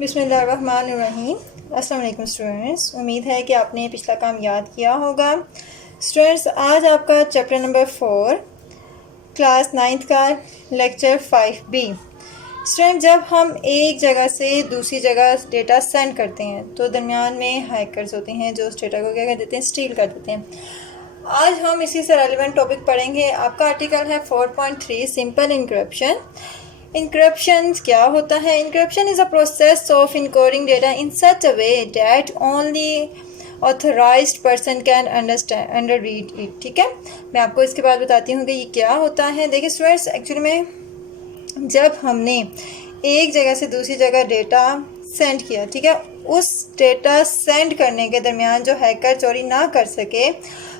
बिस्मिल्लाहिर्रहमानिर्रहीम। अस्सलाम वालेकुम स्टूडेंट्स, उम्मीद है कि आपने पिछला काम याद किया होगा। स्टूडेंट्स, आज आपका चैप्टर नंबर 4 क्लास 9th का लेक्चर 5B। स्टूडेंट, जब हम एक जगह से दूसरी जगह डेटा सेंड करते हैं तो दरमियान में हैकर्स होते हैं जो उस डेटा को क्या कर देते हैं, स्टील कर देते हैं। आज हम इसी से रेलिवेंट टॉपिक पढ़ेंगे। आपका आर्टिकल है 4.3 सिंपल इंक्रिप्शन। Encryption क्या होता है? Encryption is a process of encoding data in such a way that only authorized person can understand read it। ठीक है, मैं आपको इसके बाद बताती हूँ कि ये क्या होता है। देखिए स्टूडेंट्स, एक्चुअली में जब हमने एक जगह से दूसरी जगह डेटा सेंड किया, ठीक है, उस डेटा सेंड करने के दरमियान जो हैकर चोरी ना कर सके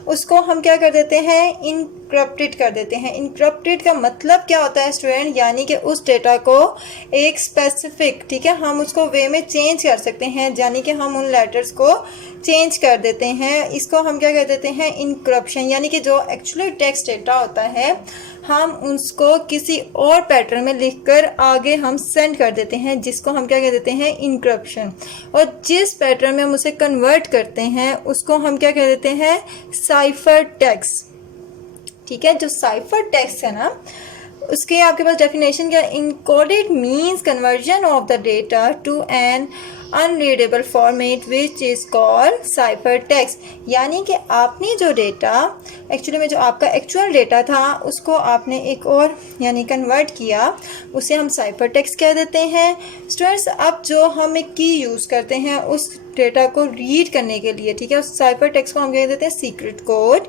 उसको हम क्या कर देते हैं, इनक्रप्टेड कर देते हैं। इनक्रप्टेड का मतलब क्या होता है स्टूडेंट? यानी कि उस डेटा को एक स्पेसिफिक, ठीक है, हम उसको वे में चेंज कर सकते हैं, यानी कि हम उन लेटर्स को चेंज कर देते हैं। इसको हम क्या कर देते हैं, इनक्रप्शन। यानी कि जो एक्चुअली टेक्स्ट डेटा होता है हम उसको किसी और पैटर्न में लिखकर आगे हम सेंड कर देते हैं, जिसको हम क्या कह देते हैं, इनक्रप्शन। और जिस पैटर्न में हम उसे कन्वर्ट करते हैं उसको हम क्या कह देते हैं, साइफर टेक्स्ट। ठीक है, जो साइफर टेक्स्ट है ना, उसके आपके पास डेफिनेशन क्या? Encoded means conversion of the data to an unreadable format which is called cipher text. यानी कि आपने जो डेटा एक्चुअली में, जो आपका एक्चुअल डेटा था उसको आपने एक और यानी कन्वर्ट किया, उसे हम साइफर टेक्स्ट कह देते हैं। स्टूडेंट्स, अब जो हम एक की यूज़ करते हैं उस डेटा को रीड करने के लिए, ठीक है, उस साइफर टेक्स्ट को हम कह देते हैं secret code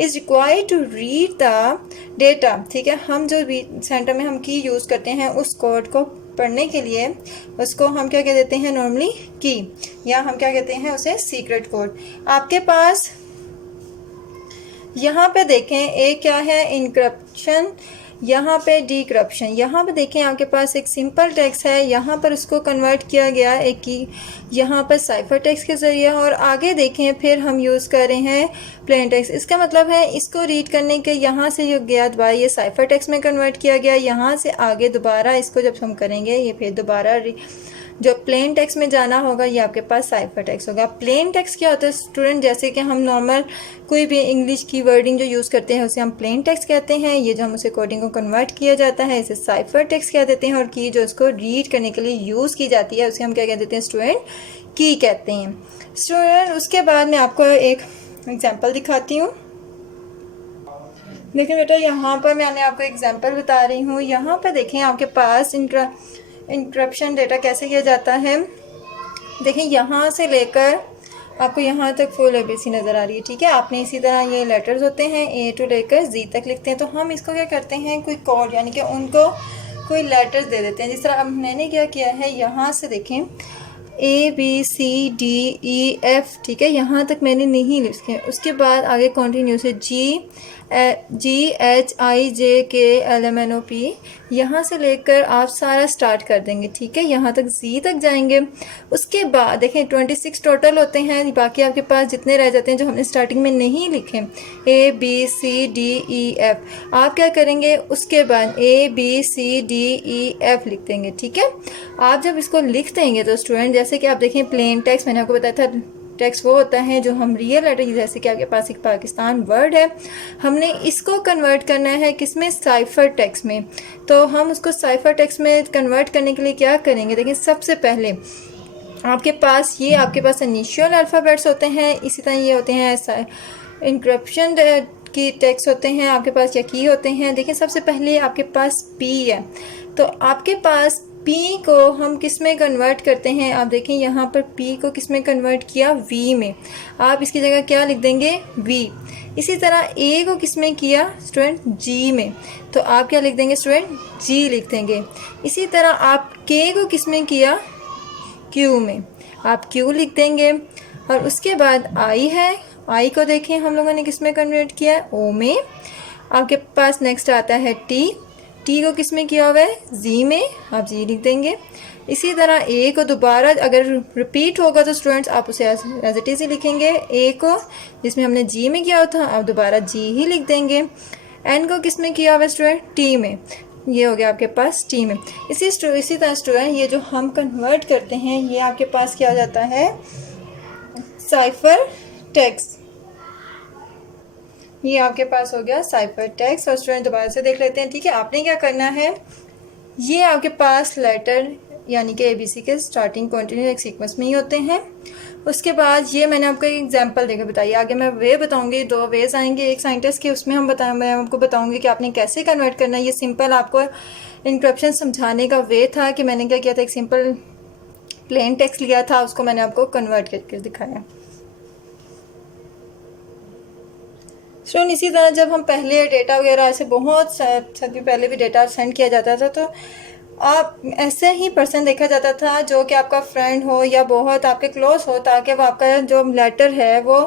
is required to read the data. ठीक है, हम जो सेंटर में हम की यूज़ करते हैं उस कोड को पढ़ने के लिए उसको हम क्या कह देते हैं, नॉर्मली की, या हम क्या कहते हैं उसे सीक्रेट कोड। आपके पास यहाँ पे देखें एक क्या है, इनक्रप्शन, यहाँ पे डिक्रप्शन। यहाँ पे देखें आपके पास एक सिंपल टेक्स्ट है, यहाँ पर उसको कन्वर्ट किया गया एक की, यहाँ पर साइफर टेक्स्ट के ज़रिए, और आगे देखें फिर हम यूज़ कर रहे हैं प्लेन टेक्स्ट। इसका मतलब है इसको रीड करने के यहाँ से जो गया दोबारा ये साइफर टेक्स्ट में कन्वर्ट किया गया, यहाँ से आगे दोबारा इसको जब हम करेंगे ये फिर दोबारा जो प्लेन टेक्स्ट में जाना होगा ये आपके पास साइफर टेक्स्ट होगा। प्लेन टेक्स्ट क्या होता है स्टूडेंट? जैसे कि हम नॉर्मल कोई भी इंग्लिश की वर्डिंग जो यूज़ करते हैं उसे हम प्लेन टेक्स्ट कहते हैं। ये जो हम उसे कोडिंग को कन्वर्ट किया जाता है इसे साइफर टेक्स्ट कह देते हैं। और की जो उसको रीड करने के लिए यूज़ की जाती है उसे हम क्या कह देते हैं स्टूडेंट, की कहते हैं। स्टूडेंट, उसके बाद मैं आपको एक एग्जाम्पल दिखाती हूँ। देखिए बेटा, यहाँ पर मैंने आपको एग्जाम्पल बता रही हूँ। यहाँ पर देखें आपके पास इनक्रप्शन डेटा कैसे किया जाता है। देखें यहाँ से लेकर आपको यहाँ तक फुल ABC नज़र आ रही है, ठीक है। आपने इसी तरह ये लेटर्स होते हैं A to लेकर Z तक लिखते हैं, तो हम इसको क्या करते हैं, कोई कोड यानी कि उनको कोई लेटर्स दे देते हैं। जिस तरह अब मैंने क्या किया है, यहाँ से देखें ABCDEF, ठीक है, यहाँ तक मैंने नहीं लिखे। उसके बाद आगे कंटिन्यू से GHIJKLMNOP यहाँ से लेकर आप सारा स्टार्ट कर देंगे, ठीक है, यहाँ तक Z तक जाएंगे। उसके बाद देखें 26 टोटल होते हैं, बाकी आपके पास जितने रह जाते हैं जो हमने स्टार्टिंग में नहीं लिखे, ABCDEF। आप क्या करेंगे, उसके बाद ABCDEF लिख देंगे, ठीक है। आप जब इसको लिख देंगे तो स्टूडेंट, जैसे कि आप देखें प्लेन टेक्स्ट मैंने आपको बताया था, टेक्स्ट वो होता है जो हम रियल लेटर, जैसे कि आपके पास एक पाकिस्तान वर्ड है, हमने इसको कन्वर्ट करना है किसमें, साइफर टेक्स्ट में। तो हम उसको साइफर टेक्स्ट में कन्वर्ट करने के लिए क्या करेंगे, देखिए सबसे पहले आपके पास इनिशियल अल्फ़ाबेट्स होते हैं, इसी तरह ये होते हैं इनक्रप्शन की टेक्स्ट होते हैं आपके पास, या की होते हैं। देखिए सबसे पहले आपके पास P है, तो आपके पास P को हम किस में कन्वर्ट करते हैं, आप देखें यहाँ पर P को किस में कन्वर्ट किया, V में। आप इसकी जगह क्या लिख देंगे, V। इसी तरह A को किस में किया स्टूडेंट, G में, तो आप क्या लिख देंगे स्टूडेंट, G लिख देंगे। इसी तरह आप K को किस में किया, Q में, आप Q लिख देंगे। और उसके बाद I है, I को देखें हम लोगों ने किस में कन्वर्ट किया, O में। आपके पास नेक्स्ट आता है T को किस में किया हुआ है, Z में, आप Z लिख देंगे। इसी तरह A को दोबारा अगर रिपीट होगा तो स्टूडेंट्स आप उसे एज इट इज़ ही लिखेंगे। A को जिसमें हमने G में किया था आप दोबारा G ही लिख देंगे। N को किस में किया हुआ है स्टूडेंट, T में। ये हो गया आपके पास स्ट्रीम है। इसी तरह स्टूडेंट ये जो हम कन्वर्ट करते हैं ये आपके पास क्या आ जाता है, साइफर टेक्स्ट। ये आपके पास हो गया साइफर टेक्स्ट। और स्टूडेंट दोबारा से देख लेते हैं, ठीक है। आपने क्या करना है, ये आपके पास लेटर यानी कि ABC के स्टार्टिंग कंटिन्यू एक सीक्वेंस में ही होते हैं। उसके बाद ये मैंने आपको एक एग्जांपल देकर बताई, आगे मैं वे बताऊंगी, 2 वेज आएंगे एक साइंटिस्ट के, उसमें मैं आपको बताऊंगी कि आपने कैसे कन्वर्ट करना है। ये सिंपल आपको इनक्रप्शन समझाने का वे था कि मैंने क्या किया था, एक सिंपल प्लेन टेक्स्ट लिया था, उसको मैंने आपको कन्वर्ट करके दिखाया। स्टूडेंट इसी तरह जब हम पहले डेटा वगैरह ऐसे बहुत सदियों पहले भी डेटा सेंड किया जाता था, तो आप ऐसे ही पर्सन देखा जाता था जो कि आपका फ्रेंड हो या बहुत आपके क्लोज हो, ताकि वो आपका जो लेटर है वो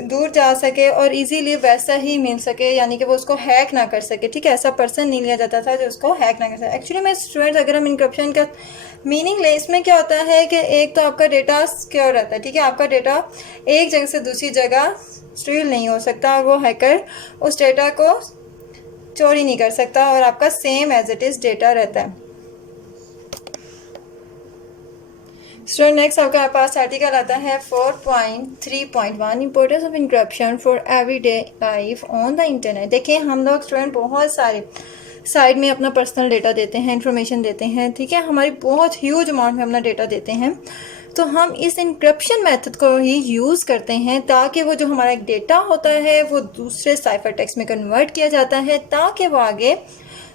दूर जा सके और इजीली वैसा ही मिल सके, यानी कि वो उसको हैक ना कर सके, ठीक है। ऐसा पर्सन नहीं लिया जाता था जो उसको हैक ना कर सके। एक्चुअली में स्टूडेंट्स अगर हम इनक्रप्शन का मीनिंग ले, इसमें क्या होता है कि एक तो आपका डेटा सिक्योर रहता है, ठीक है। आपका डेटा एक जगह से दूसरी जगह स्टील नहीं हो सकता, और वो हैकर उस डेटा को चोरी नहीं कर सकता, और आपका same as it is data रहता है। स्टूडेंट नेक्स्ट आपके पास आर्टिकल आता है 4.3.1 importance of encryption for everyday life on the internet. देखिए हम लोग स्टूडेंट बहुत सारे साइड में अपना पर्सनल डेटा देते हैं, इन्फॉर्मेशन देते हैं, ठीक है। हमारी बहुत ह्यूज अमाउंट में अपना डेटा देते हैं, तो हम इस इनक्रप्शन मेथड को ही यूज़ करते हैं ताकि वो जो हमारा एक डेटा होता है वो दूसरे साइफर टेक्स्ट में कन्वर्ट किया जाता है, ताकि वो आगे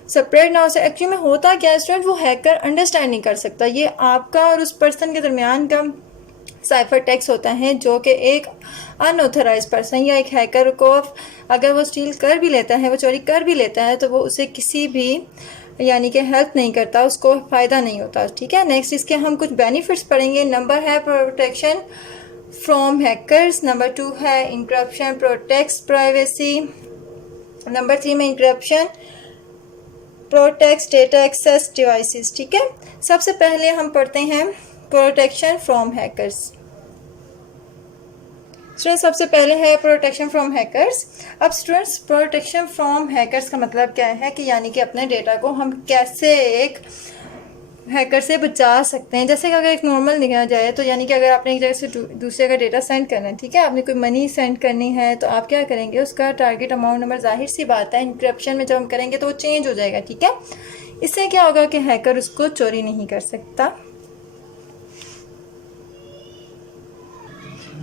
सेपरेट ना हो सके। एक्चुअली में होता क्या है स्टूडेंट, वो हैकर अंडरस्टैंड नहीं कर सकता, ये आपका और उस पर्सन के दरमियान का साइफर टेक्स्ट होता है, जो कि एक अनऑथराइज पर्सन या एक हैकर को अगर वो स्टील कर भी लेता है, वो चोरी कर भी लेता है, तो वो उसे किसी भी यानी कि हेल्प नहीं करता, उसको फ़ायदा नहीं होता, ठीक है। नेक्स्ट इसके हम कुछ बेनिफिट्स पढ़ेंगे। नंबर है प्रोटेक्शन फ्रॉम हैकर्स, नंबर 2 है इनक्रप्शन प्रोटेक्ट्स प्राइवेसी, नंबर 3 में encryption protects data access devices, ठीक है। सबसे पहले हम पढ़ते हैं प्रोटेक्शन फ्रॉम हैकर्स। स्टूडेंट्स सबसे पहले है प्रोटेक्शन फ्रॉम हैकर्स। अब स्टूडेंट्स प्रोटेक्शन फ्रॉम हैकर्स का मतलब क्या है कि यानी कि अपने डेटा को हम कैसे एक हैकर से बचा सकते हैं। जैसे कि अगर एक नॉर्मल लिखा जाए तो यानी कि अगर आपने एक जगह से दूसरे का डेटा सेंड करना है, ठीक है, आपने कोई मनी सेंड करनी है, तो आप क्या करेंगे, उसका टारगेट अमाउंट नंबर जाहिर सी बात है इनक्रप्शन में जब हम करेंगे तो वो चेंज हो जाएगा, ठीक है। इससे क्या होगा कि हैकर उसको चोरी नहीं कर सकता।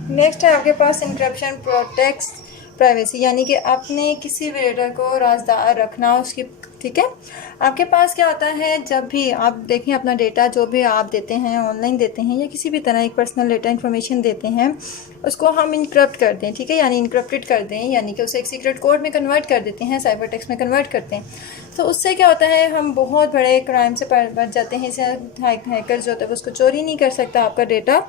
नेक्स्ट है आपके पास इनक्रप्शन प्रोटेक्ट्स प्राइवेसी, यानी कि आपने किसी भी डेटा को राजदार रखना उसकी, ठीक है। आपके पास क्या होता है, जब भी आप देखें अपना डेटा जो भी आप देते हैं, ऑनलाइन देते हैं या किसी भी तरह एक पर्सनल डेटा इन्फॉर्मेशन देते हैं, उसको हम इनक्रप्ट कर दें, ठीक है, यानी इनक्रप्टेड कर दें, यानी कि उसे एक सीक्रेट कोड में कन्वर्ट कर देते हैं, साइबर टेक्स्ट में कन्वर्ट करते हैं। तो उससे क्या होता है, हम बहुत बड़े क्राइम से बच जाते हैं। इससे हैकर जो होता है उसको चोरी नहीं कर सकता, आपका डेटा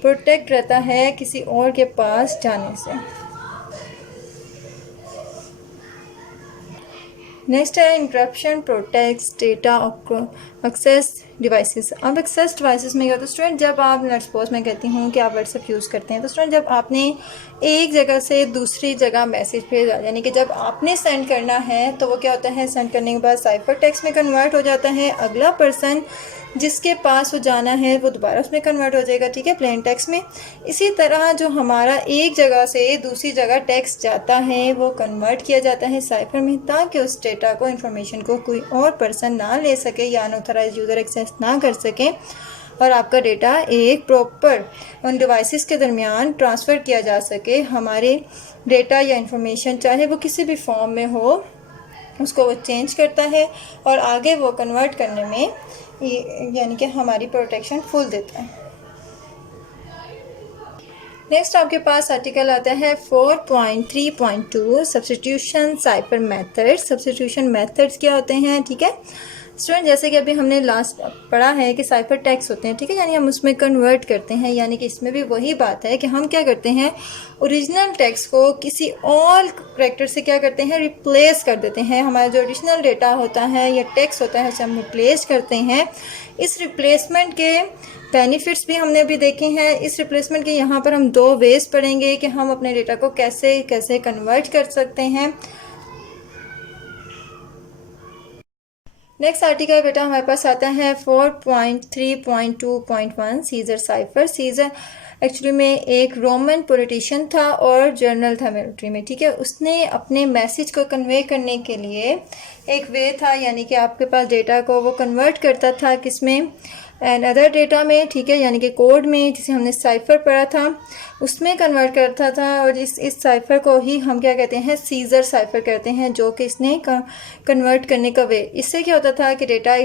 प्रोटेक्ट रहता है किसी और के पास जाने से। नेक्स्ट है encryption protects data access devices. अब एक्सेस डिवाइसेस में क्या होता है स्टूडेंट, जब आप लेट्स सपोज मैं कहती हूँ कि आप व्हाट्सएप यूज़ करते हैं, तो स्टूडेंट जब आपने एक जगह से दूसरी जगह मैसेज भेजा, यानी कि जब आपने सेंड करना है तो वो क्या होता है, सेंड करने के बाद साइफर टेक्स्ट में कन्वर्ट हो जाता है, अगला पर्सन जिसके पास वो जाना है वो दोबारा उसमें कन्वर्ट हो जाएगा, ठीक है, प्लेन टेक्स्ट में। इसी तरह जो हमारा एक जगह से दूसरी जगह टेक्स्ट जाता है वो कन्वर्ट किया जाता है साइफर में, ताकि उस डेटा को, इन्फॉर्मेशन को कोई और पर्सन ना ले सके या अनऑथराइज्ड यूज़र एक्सेस ना कर सके, और आपका डेटा एक प्रॉपर उन डिवाइसेस के दरमियान ट्रांसफ़र किया जा सके। हमारे डेटा या इन्फॉर्मेशन चाहे वो किसी भी फॉर्म में हो, उसको वो चेंज करता है और आगे वो कन्वर्ट करने में यानी कि हमारी प्रोटेक्शन फुल देता है। नेक्स्ट आपके पास आर्टिकल आता है 4.3.2 substitution cipher methods. Substitution methods क्या होते हैं, ठीक है स्टूडेंट, जैसे कि अभी हमने लास्ट पढ़ा है कि साइफर टेक्स्ट होते हैं, ठीक है, यानी हम उसमें कन्वर्ट करते हैं, यानी कि इसमें भी वही बात है कि हम क्या करते हैं, ओरिजिनल टेक्स्ट को किसी और करैक्टर से क्या करते हैं, रिप्लेस कर देते हैं। हमारा जो ओरिजिनल डेटा होता है या टेक्स्ट होता है उसे हम रिप्लेस करते हैं। इस रिप्लेसमेंट के बेनिफिट्स भी हमने अभी देखे हैं। इस रिप्लेसमेंट के यहाँ पर हम 2 वेज पढ़ेंगे कि हम अपने डेटा को कैसे कैसे कन्वर्ट कर सकते हैं। नेक्स्ट आर्टिकल बेटा हमारे पास आता है 4.3.2.1 सीजर साइफर। सीजर एक्चुअली में एक रोमन पॉलिटिशियन था और जर्नल था मिलिट्री में, ठीक है। उसने अपने मैसेज को कन्वे करने के लिए एक वे था, यानी कि आपके पास डेटा को वो कन्वर्ट करता था किसमें, एंड अदर डेटा में, ठीक है, यानी कि कोड में, जिसे हमने साइफर पढ़ा था उसमें कन्वर्ट करता था। और इस साइफर को ही हम क्या कहते हैं, सीजर साइफर कहते हैं, जो कि इसने कन्वर्ट करने का वे। इससे क्या होता था कि डेटा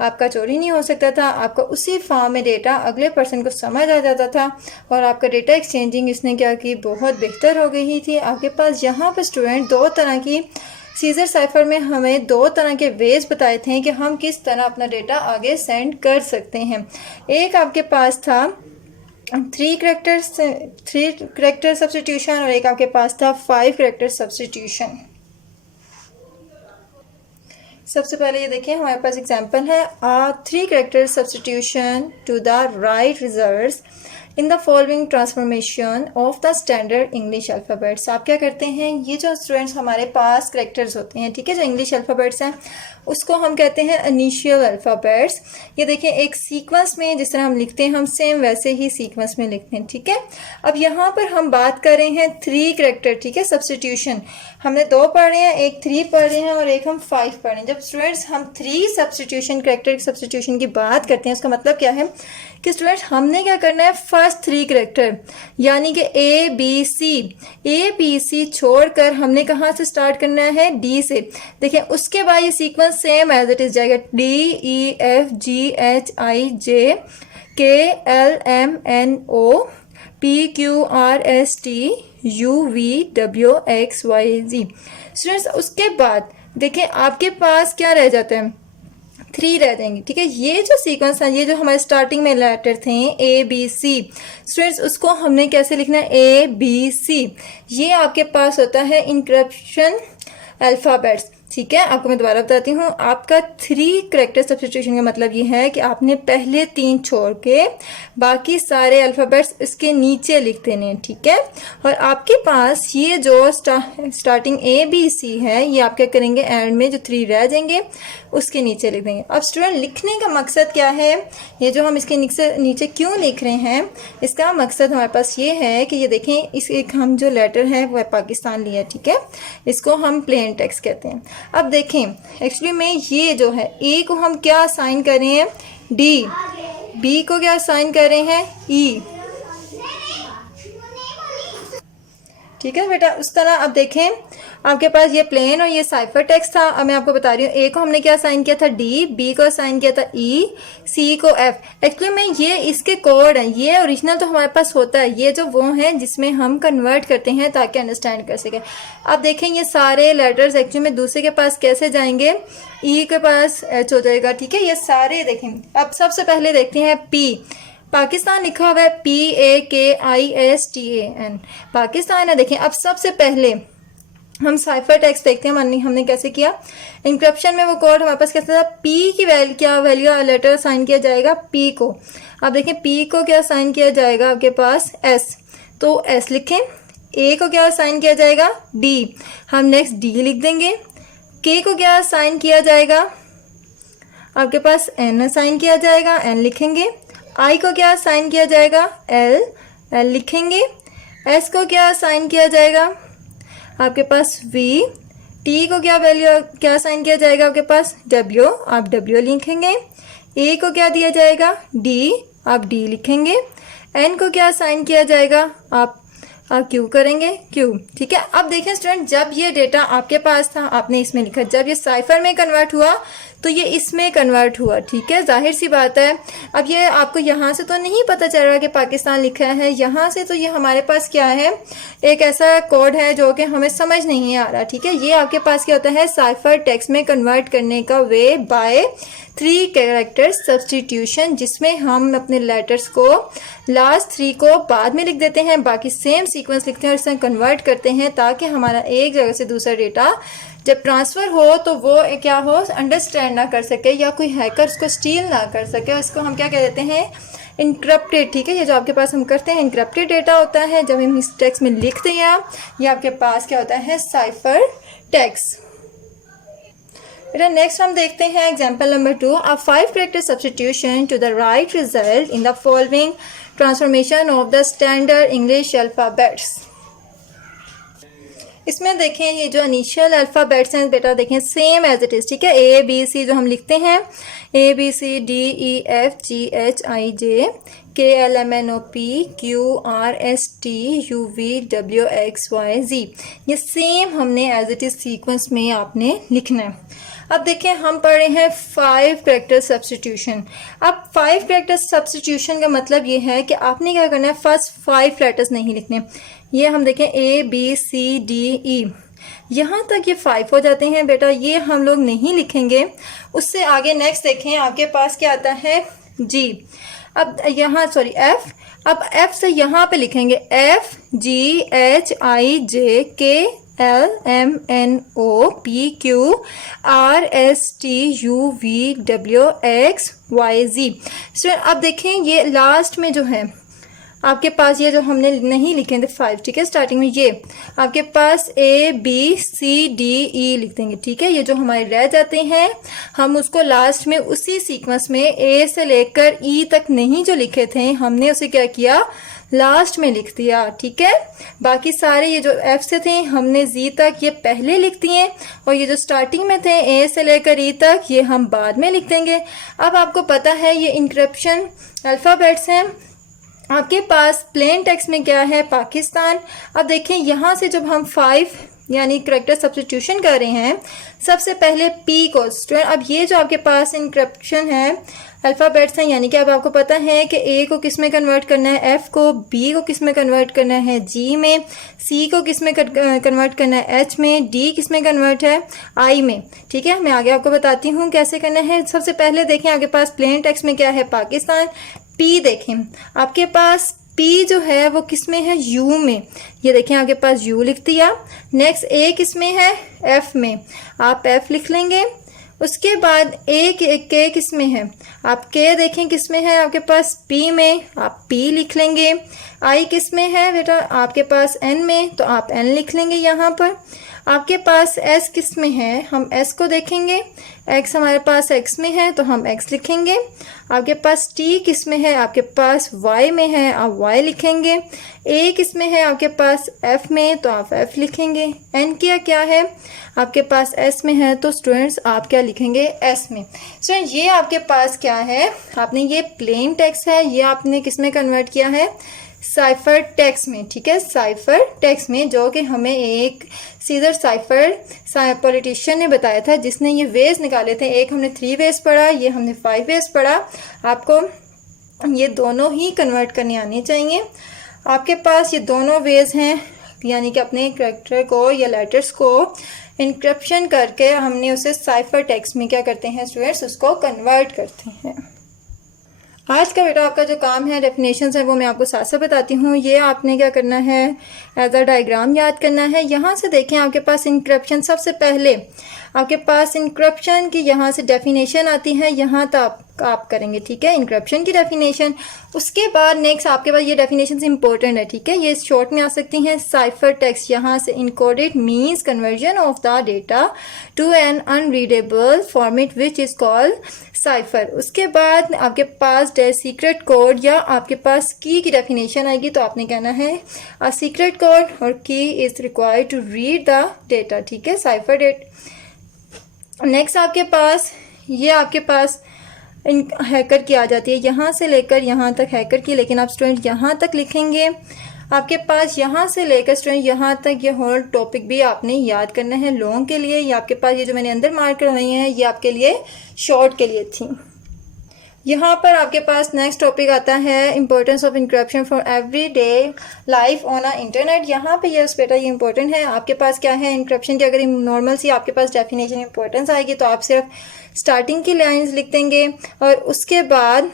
आपका चोरी नहीं हो सकता था, आपका उसी फॉर्म में डेटा अगले पर्सन को समझ आ जाता था और आपका डेटा एक्सचेंजिंग इसने क्या की, बहुत बेहतर हो गई थी। आपके पास यहाँ पर स्टूडेंट दो तरह की सीजर साइफर में हमें दो तरह के वेज बताए थे कि हम किस तरह अपना डेटा आगे सेंड कर सकते हैं। एक आपके पास था 3 करैक्टर सब्स्टिट्यूशन और एक आपके पास था 5 करैक्टर सब्स्टिट्यूशन। सबसे पहले ये देखिए हमारे पास एग्जांपल है 3 character substitution to the right results in the following transformation of the standard English alphabets. आप क्या करते हैं, ये जो स्टूडेंट्स हमारे पास करैक्टर्स होते हैं, ठीक है, जो इंग्लिश अल्फ़ाबेट्स हैं उसको हम कहते हैं इनिशियल अल्फ़ाबेट्स। ये देखिए एक सीक्वेंस में जिस तरह हम लिखते हैं हम सेम वैसे ही सीक्वेंस में लिखते हैं, ठीक है। अब यहाँ पर हम बात कर रहे हैं 3 करैक्टर, ठीक है, सब्स्टिट्यूशन। हमने 2 पढ़ रहे हैं, एक 3 पढ़ रहे हैं और एक हम 5 पढ़ रहे हैं। जब स्टूडेंट्स हम 3 सब्स्टिट्यूशन करैक्टर सब्स्टिट्यूशन की बात करते हैं उसका मतलब क्या है कि स्टूडेंट्स हमने क्या करना है, फर्स्ट 3 करैक्टर यानी कि ए बी सी छोड़कर हमने कहाँ से स्टार्ट करना है, डी से। देखिए उसके बाद ये sequence same as it is जाएगा, D E F G H I J K L M N O P Q R S T U V W X Y Z. Students उसके बाद देखिए आपके पास क्या रह जाता है, 3 रह जाएंगे, ठीक है। ये जो सीक्वेंस है, ये जो हमारे स्टार्टिंग में लेटर थे ए बी सी, स्टूडेंट्स उसको हमने कैसे लिखना है, ए बी सी। ये आपके पास होता है इनक्रिप्शन अल्फ़ाबेट्स, ठीक है। आपको मैं दोबारा बताती हूँ, आपका 3 करैक्टर सब्स्टिट्यूशन का मतलब ये है कि आपने पहले 3 छोड़ के बाकी सारे अल्फ़ाबेट्स इसके नीचे लिख देने हैं, ठीक है। और आपके पास ये जो स्टार्टिंग ए बी सी है ये आप क्या करेंगे, एंड में जो 3 रह जाएंगे उसके नीचे लिख देंगे। अब स्टूडेंट लिखने का मकसद क्या है, ये जो हम इसके नीचे क्यों लिख रहे हैं, इसका मकसद हमारे पास ये है कि ये देखें इस एक हम जो लेटर है वो है पाकिस्तान लिया, ठीक है, इसको हम प्लेन टेक्स्ट कहते हैं। अब देखें एक्चुअली में ये जो है ए को हम क्या असाइन कर रहे हैं, डी, बी को क्या असाइन कर रहे हैं, ई, ठीक है बेटा। उस तरह अब देखें आपके पास ये प्लेन और ये साइफर टेक्स्ट था। अब मैं आपको बता रही हूँ, ए को हमने क्या असाइन किया था, डी, बी को असाइन किया था ई, सी को एफ। एक्चुअली में ये इसके कोड हैं, ये ओरिजिनल तो हमारे पास होता है, ये जो वो हैं जिसमें हम कन्वर्ट करते हैं ताकि अंडरस्टैंड कर सके। अब देखें ये सारे लेटर्स एक्चुअली में दूसरे के पास कैसे जाएंगे, ई के पास एच हो जाएगा, ठीक है। ये सारे देखें, अब सबसे पहले देखते हैं पी, पाकिस्तान लिखा हुआ है PAKISTAN, पाकिस्तान है। देखें अब सबसे पहले हम साइफर टेक्स्ट देखते हैं, हमने कैसे किया, इंक्रिप्शन में वो कोड हमारे पास कैसे था, पी की वैल्यू लेटर असाइन किया जाएगा पी को। अब देखें पी को क्या असाइन किया जाएगा आपके पास एस, तो एस लिखें। ए को क्या असाइन किया जाएगा, डी, हम नेक्स्ट डी लिख देंगे। के को क्या असाइन किया जाएगा आपके पास, एन असाइन किया जाएगा, एन लिखेंगे। आई को क्या असाइन किया जाएगा, एल, एल लिखेंगे। एस को क्या असाइन किया जाएगा आपके पास, वी। टी को क्या असाइन किया जाएगा आपके पास, डब्ल्यू, आप डब्ल्यू लिखेंगे। ए को क्या दिया जाएगा, डी, आप डी लिखेंगे। एन को क्या असाइन किया जाएगा, आप क्यू करेंगे, क्यू, ठीक है। अब देखें स्टूडेंट, जब ये डेटा आपके पास था आपने इसमें लिखा, जब ये साइफर में कन्वर्ट हुआ तो ये इसमें कन्वर्ट हुआ, ठीक है, जाहिर सी बात है। अब ये आपको यहाँ से तो नहीं पता चल रहा कि पाकिस्तान लिखा है, यहाँ से तो ये हमारे पास क्या है, एक ऐसा कोड है जो कि हमें समझ नहीं आ रहा, ठीक है। ये आपके पास क्या होता है, साइफर टेक्स्ट में कन्वर्ट करने का वे बाय 3 कैरेक्टर सब्स्टिट्यूशन, जिसमें हम अपने लेटर्स को लास्ट 3 को बाद में लिख देते हैं, बाकी सेम सीक्वेंस लिखते हैं और इसे कन्वर्ट करते हैं ताकि हमारा एक जगह से दूसरा डेटा जब ट्रांसफ़र हो तो वो क्या हो, अंडरस्टैंड ना कर सके या कोई हैकर उसको स्टील ना कर सके। इसको हम क्या कह देते हैं, इनक्रप्टेड, ठीक है। ये जो आपके पास हम करते हैं इनक्रप्टेड डेटा होता है, जब हम इस टेक्स्ट में लिखते हैं ये आपके पास क्या होता है, साइफर टेक्स्ट। बेटा नेक्स्ट हम देखते हैं example number 2, a 5 character substitution to the right result in the following transformation of the standard English alphabets. इसमें देखें ये जो इनिशियल अल्फ़ाबेट्स हैं बेटा देखें सेम एज इट इज़, ठीक है। ए बी सी जो हम लिखते हैं ABCDEFGHIJ KLMNOP QRST UVWXYZ, ये सेम हमने एज इट इज़ सीक्वेंस में आपने लिखना है। अब देखें हम पढ़ रहे हैं 5 कैरेक्टर सब्स्टिट्यूशन। अब 5 कैरेक्टर सब्स्टिट्यूशन का मतलब ये है कि आपने क्या करना है, फर्स्ट 5 लेटर्स नहीं लिखने। ये हम देखें ABCDE, यहाँ तक ये 5 हो जाते हैं बेटा, ये हम लोग नहीं लिखेंगे। उससे आगे नेक्स्ट देखें आपके पास क्या आता है G, अब यहाँ सॉरी F, अब F से यहाँ पे लिखेंगे FGHIJKLMNOPQRSTUVWXYZ। अब देखें ये लास्ट में जो है आपके पास ये जो हमने नहीं लिखे थे 5, ठीक है, स्टार्टिंग में ये आपके पास ABCDE लिख देंगे, ठीक है। ये जो हमारे रह जाते हैं हम उसको लास्ट में उसी सीक्वेंस में A से लेकर E तक नहीं जो लिखे थे हमने उसे क्या किया, लास्ट में लिख दिया, ठीक है। बाकी सारे ये जो F से थे हमने Z तक ये पहले लिख दिए, और ये जो स्टार्टिंग में थे A से लेकर E तक ये हम बाद में लिख देंगे। अब आपको पता है ये इंक्रिप्शन अल्फ़ाबेट्स हैं। आपके पास प्लेन टेक्स्ट में क्या है, पाकिस्तान। अब देखें यहाँ से जब हम 5 यानी कैरेक्टर सब्स्टिट्यूशन कर रहे हैं, सबसे पहले P को स्टूडेंट, अब ये जो आपके पास इंक्रिप्शन है अल्फ़ाबेट्स हैं, यानी कि अब आपको पता है कि A को किस में कन्वर्ट करना है, F को, B को किस में कन्वर्ट करना है, G में, C को किस में कन्वर्ट करना है, H में, D किस में कन्वर्ट है, I में, ठीक है। मैं आगे आपको बताती हूँ कैसे करना है। सबसे पहले देखें आपके पास प्लेन टेक्स्ट में क्या है, पाकिस्तान। P देखें आपके पास P जो है वो किस में है, U में, ये देखें आपके पास U लिख दिया। नेक्स्ट A किस में है, F में, आप F लिख लेंगे। उसके बाद K किस में है, आप K देखें किस में है, आपके पास P में, आप P लिख लेंगे। I किस में है बेटा, आपके पास N में, तो आप N लिख लेंगे। यहाँ पर आपके पास S किस में है, हम S को देखेंगे। X हमारे पास X में है तो हम X लिखेंगे। आपके पास T किस में है, आपके पास Y में है, आप Y लिखेंगे। A किस में है, आपके पास F में, तो आप F लिखेंगे। N क्या है, आपके पास S में है, तो स्टूडेंट्स आप क्या लिखेंगे, S में। स्टूडेंट ये आपके पास क्या है, आपने ये प्लेन टेक्स्ट है, ये आपने किस में कन्वर्ट किया है, साइफर टेक्स्ट में, ठीक है, साइफर टेक्स्ट में, जो कि हमें एक सीजर साइफर पॉलिटिशियन ने बताया था, जिसने ये वेज निकाले थे। एक हमने 3 वेज पढ़ा, ये हमने 5 वेज पढ़ा। आपको ये दोनों ही कन्वर्ट करने आने चाहिए। आपके पास ये दोनों वेज हैं, यानी कि अपने कैरेक्टर को या लेटर्स को इंक्रिप्शन करके हमने उसे साइफर टेक्स्ट में क्या करते हैं स्टूडेंट्स, उसको कन्वर्ट करते हैं। आज का बेटा आपका जो काम है डेफिनेशंस है वो मैं आपको साथ साथ बताती हूँ। ये आपने क्या करना है, एज अ डायग्राम याद करना है। यहाँ से देखें आपके पास इंक्रिप्शन, सबसे पहले आपके पास इंक्रिप्शन की यहाँ से डेफिनेशन आती है, यहाँ तक आप करेंगे, ठीक है, इंक्रिप्शन की डेफिनेशन। उसके बाद नेक्स्ट आपके पास ये डेफिनेशन इंपॉर्टेंट है, ठीक है, ये शॉर्ट में आ सकती हैं। साइफर टेक्स्ट, यहाँ से encoded means conversion of the data to an unreadable format which is called cipher. उसके बाद आपके पास सीक्रेट कोड या आपके पास की डेफिनेशन आएगी, तो आपने कहना है अ सीक्रेट कोड और key is required to read the data, ठीक है, साइफर डेट। नेक्स्ट आपके पास ये आपके पास हैकर की आ जाती है, यहाँ से लेकर यहाँ तक हैकर की, लेकिन आप स्टूडेंट यहाँ तक लिखेंगे। आपके पास यहाँ से लेकर स्टूडेंट यहाँ तक ये होल टॉपिक भी आपने याद करना है लॉन्ग के लिए। ये आपके पास ये जो मैंने अंदर मार्क करवाई हैं ये आपके लिए शॉर्ट के लिए थी। यहाँ पर आपके पास नेक्स्ट टॉपिक आता है importance of encryption for everyday life on a internet. यहाँ पे यस बेटा ये इंपॉर्टेंट है। आपके पास क्या है इंक्रिप्शन की, अगर नॉर्मल सी आपके पास डेफिनेशन इंपॉर्टेंस आएगी तो आप सिर्फ स्टार्टिंग की लाइंस लिख देंगे और उसके बाद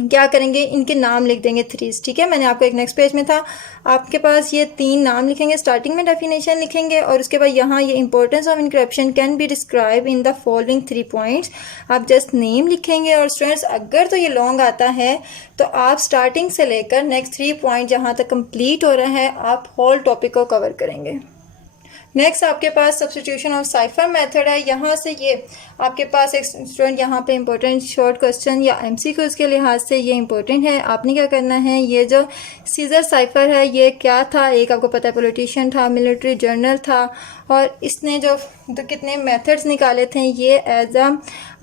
क्या करेंगे, इनके नाम लिख देंगे 3, ठीक है। मैंने आपको एक नेक्स्ट पेज में था, आपके पास ये 3 नाम लिखेंगे, स्टार्टिंग में डेफिनेशन लिखेंगे और उसके बाद यहाँ ये importance of encryption can be describe in the following 3 points. आप जस्ट नेम लिखेंगे और स्टूडेंट्स अगर तो ये लॉन्ग आता है तो आप स्टार्टिंग से लेकर नेक्स्ट 3 पॉइंट जहाँ तक कंप्लीट हो रहा है आप होल टॉपिक को कवर करेंगे। नेक्स्ट आपके पास सब्स्टिट्यूशन ऑफ साइफर मेथड है। यहाँ से ये आपके पास एक स्टूडेंट यहाँ पे इंपॉर्टेंट शॉर्ट क्वेश्चन या एमसीक्यूज के लिहाज से ये इंपॉर्टेंट है। आपने क्या करना है, ये जो सीजर साइफर है ये क्या था, एक आपको पता है पॉलिटिशियन था, मिलिट्री जर्नल था, और इसने जो कितने मेथड्स निकाले थे ये एज अ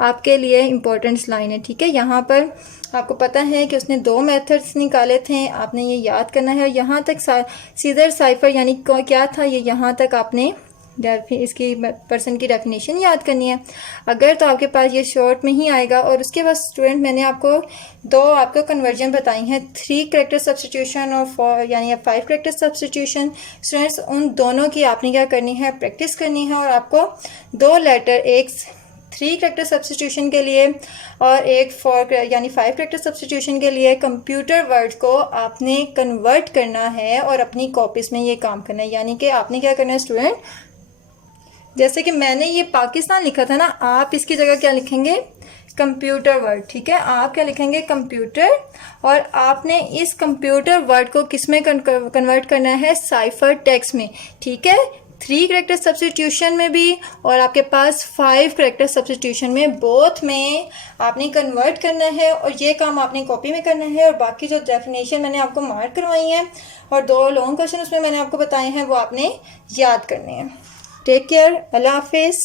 आपके लिए इम्पोर्टेंट लाइन है। ठीक है, यहाँ पर आपको पता है कि उसने 2 मेथड्स निकाले थे, आपने ये याद करना है। और यहाँ तक सीजर साइफर यानी क्या था ये, यहाँ तक आपने इसकी पर्सन की डेफिनेशन याद करनी है। अगर तो आपके पास ये शॉर्ट में ही आएगा। और उसके बाद स्टूडेंट मैंने आपको 2 आपको कन्वर्जन बताई हैं, 3 कैरेक्टर सब्स्टिट्यूशन और 4 यानी 5 कैरेक्टर सब्स्टिट्यूशन। स्टूडेंट्स उन दोनों की आपने क्या करनी है, प्रैक्टिस करनी है। और आपको 2 लेटर, एक 3 कैरेक्टर सब्स्टिट्यूशन के लिए और एक 4 यानी 5 कैरेक्टर सब्स्टिट्यूशन के लिए कंप्यूटर वर्ड को आपने कन्वर्ट करना है और अपनी कॉपीज़ में ये काम करना है। यानी कि आपने क्या करना है स्टूडेंट, जैसे कि मैंने ये पाकिस्तान लिखा था ना, आप इसकी जगह क्या लिखेंगे, कंप्यूटर वर्ड। ठीक है, आप क्या लिखेंगे, कंप्यूटर। और आपने इस कंप्यूटर वर्ड को किस में कन्वर्ट करना है, साइफर टेक्स्ट में। ठीक है, 3 कैरेक्टर सब्स्टिट्यूशन में भी और आपके पास 5 कैरेक्टर सब्स्टिट्यूशन में, बोथ में आपने कन्वर्ट करना है। और ये काम आपने कॉपी में करना है। और बाकी जो डेफिनेशन मैंने आपको मार्क करवाई हैं और 2 लॉन्ग क्वेश्चन उसमें मैंने आपको बताए हैं वो आपने याद करने हैं। टेक केयर, अल्लाह हाफिज़।